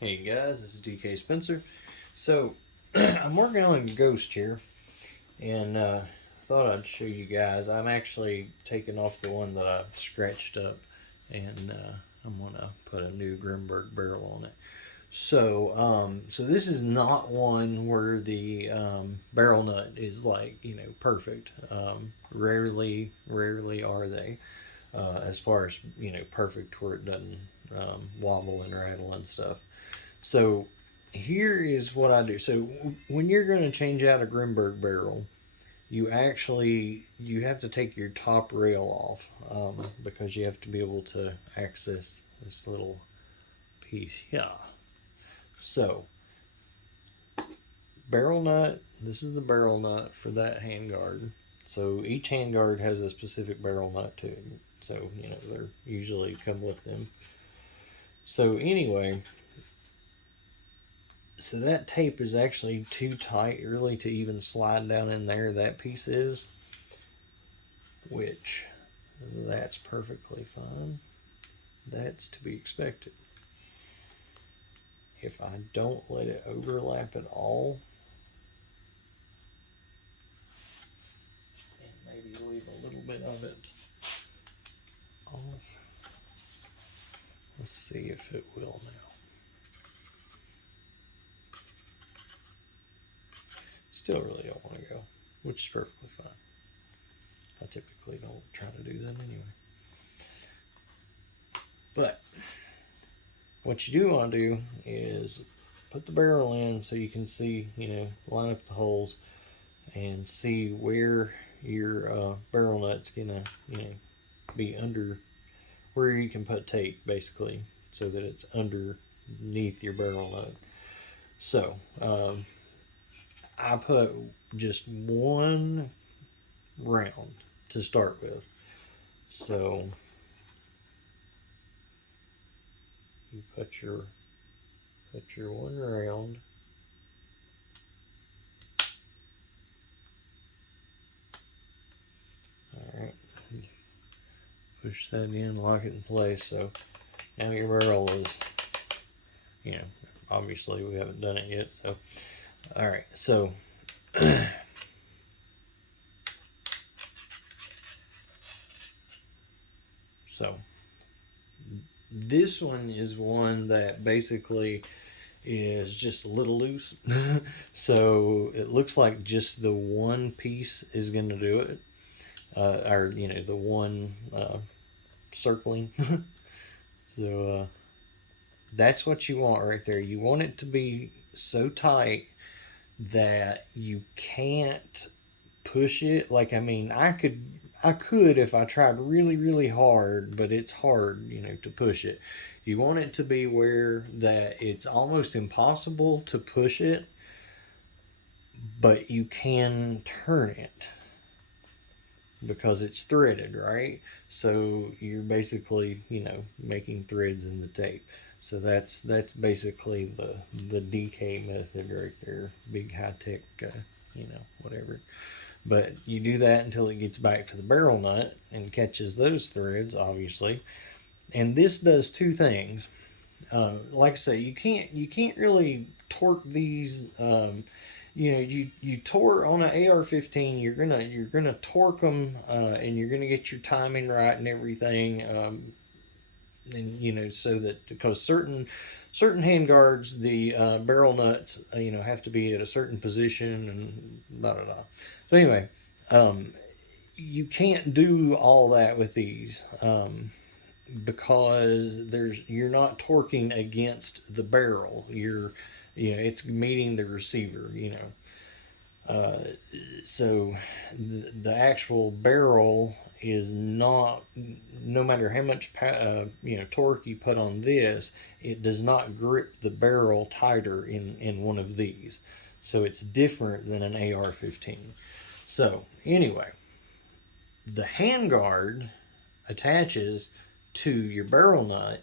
Hey guys, this is DK Spencer. So, I'm working on a ghost here, and thought I'd show you guys. I'm actually taking off the one that I scratched up, and I'm gonna put a new Grimburg barrel on it. So this is not one where the barrel nut is like perfect. Rarely are they, as far as perfect where it doesn't wobble and rattle and stuff. So here is what I do. So when you're going to change out a Grimburg barrel, you have to take your top rail off, because you have to be able to access this little piece here. So barrel nut. This is the barrel nut for that handguard. So each handguard has a specific barrel nut too. So they're usually come with them. So anyway, so that tape is actually too tight really to even slide down in there. That piece is, which that's perfectly fine. That's to be expected. If I don't let it overlap at all, and maybe leave a little bit of it off, let's see if it will now. Still really don't want to go, which is perfectly fine. I typically don't try to do that anyway. But what you do want to do is put the barrel in so you can see, line up the holes and see where your barrel nut's gonna, be where you can put tape basically so that it's underneath your barrel nut. So I put just one round to start with. So you put your one round. All right, push that in, lock it in place. So now your barrel is, obviously we haven't done it yet. So all right, so so this one is one that basically is just a little loose. So it looks like just the one piece is going to do it, or the one circling. So that's what you want right there. You want it to be so tight that you can't push it. Like, I mean, I could if I tried really hard, but it's hard, to push it. You want it to be where that it's almost impossible to push it, but you can turn it because it's threaded, right? So you're basically, making threads in the tape. So that's basically the DK method right there. Big high tech, whatever. But you do that until it gets back to the barrel nut and catches those threads, obviously. And this does two things. Like I say, you can't really torque these. You tore on an AR-15. You're gonna torque them, and you're gonna get your timing right and everything. And so that because certain handguards, the barrel nuts, have to be at a certain position and blah blah blah. So anyway, um, you can't do all that with these. Because you're not torquing against the barrel. It's meeting the receiver. Uh, so the actual barrel is not. No matter how much torque you put on this, it does not grip the barrel tighter in one of these. So it's different than an AR-15. So anyway, the handguard attaches to your barrel nut.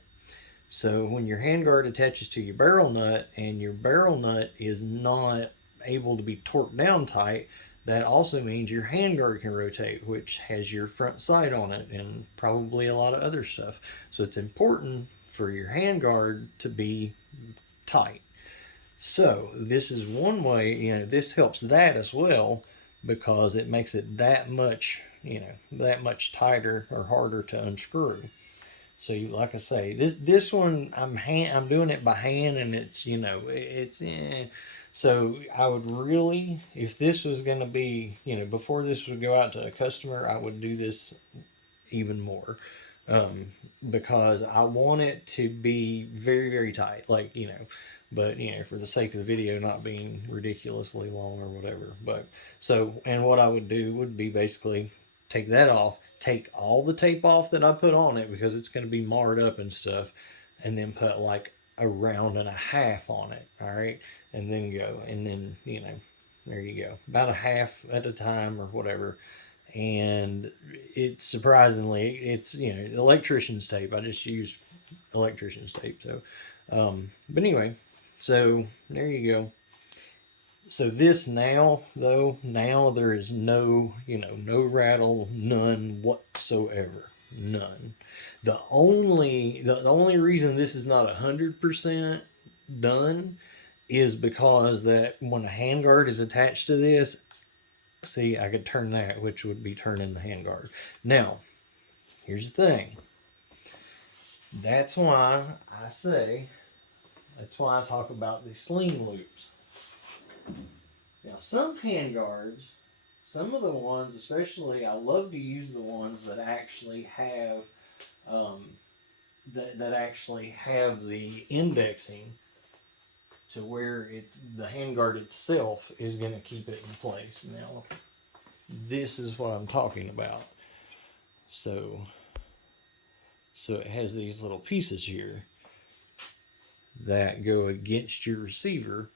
So when your handguard attaches to your barrel nut and your barrel nut is not able to be torqued down tight, that also means your handguard can rotate, which has your front sight on it and probably a lot of other stuff. So it's important for your handguard to be tight. So this is one way, this helps that as well, because it makes it that much, that much tighter or harder to unscrew. So like I say, this one I'm doing it by hand, and it's it's so I would really, if this was going to be, before this would go out to a customer, I would do this even more, um, because I want it to be very, very tight, like, but for the sake of the video not being ridiculously long or whatever. But so, and what I would do would be basically take that off, take all the tape off that I put on it, because it's going to be marred up and stuff, and then put like a round and a half on it. All right, and then go, and then there you go, about a half at a time or whatever. And it's surprisingly, it's electrician's tape. I just use electrician's tape. So but anyway, so there you go. So this now, though, now there is no, no rattle, none whatsoever, none. The only reason this is not 100% done is because that when a handguard is attached to this, see, I could turn that, which would be turning the handguard. Now, here's the thing. That's why I talk about the sling loops. Now, some handguards, some of the ones, especially, I love to use the ones that actually have, that actually have the indexing to where it's the handguard itself is going to keep it in place. Now, this is what I'm talking about. So it has these little pieces here that go against your receiver,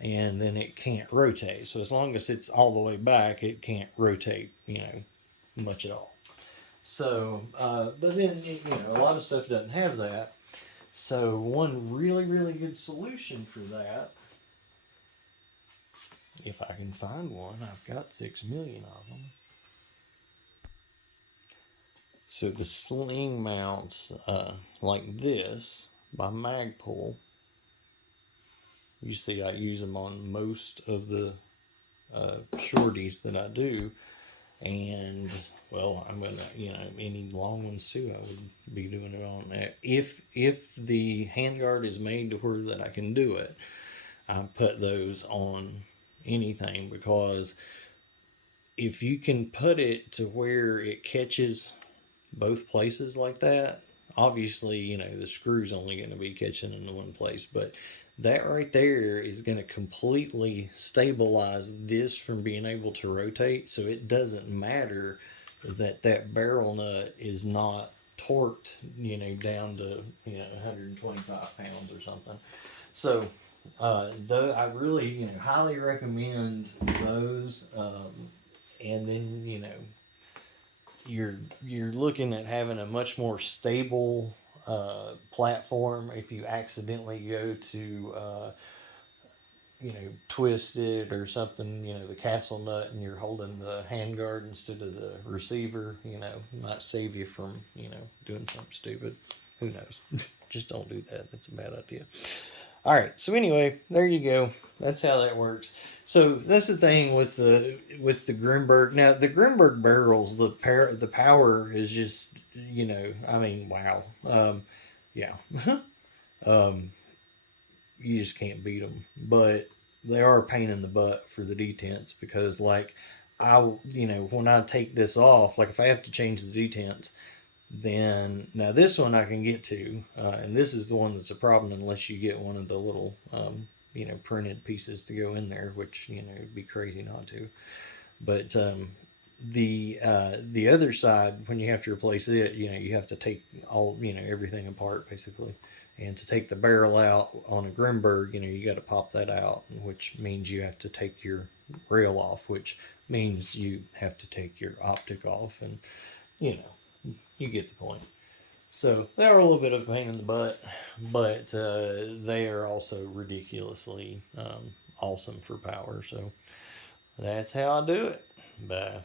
and then it can't rotate. So as long as it's all the way back, it can't rotate, much at all. So, but then, a lot of stuff doesn't have that. So one really, really good solution for that, if I can find one, I've got 6 million of them. So the sling mounts like this by Magpul. You see, I use them on most of the shorties that I do, and well, I'm gonna, any long ones too, I would be doing it on that. If the handguard is made to where that I can do it, I put those on anything, because if you can put it to where it catches both places like that, obviously, the screw's only going to be catching in the one place, but that right there is going to completely stabilize this from being able to rotate. So it doesn't matter that barrel nut is not torqued, down to 125 pounds or something. So I really highly recommend those. And then you're looking at having a much more stable platform if you accidentally go to twist it or something, the castle nut, and you're holding the handguard instead of the receiver, might save you from doing something stupid. Who knows? Just don't do that. That's a bad idea. All right, so anyway, there you go. That's how that works. So that's the thing with the Grimburg. Now the Grimburg barrels, the power is just, I mean, wow. Yeah. You just can't beat them. But they are a pain in the butt for the detents, because like when I take this off, like if I have to change the detents, then now this one I can get to, and this is the one that's a problem unless you get one of the little printed pieces to go in there, which it'd be crazy not to. But the other side, when you have to replace it, you have to take all everything apart basically. And to take the barrel out on a Grimburg, you got to pop that out, which means you have to take your rail off, which means you have to take your optic off, and you get the point. So they are a little bit of a pain in the butt, but they are also ridiculously awesome for power. So that's how I do it. Bye.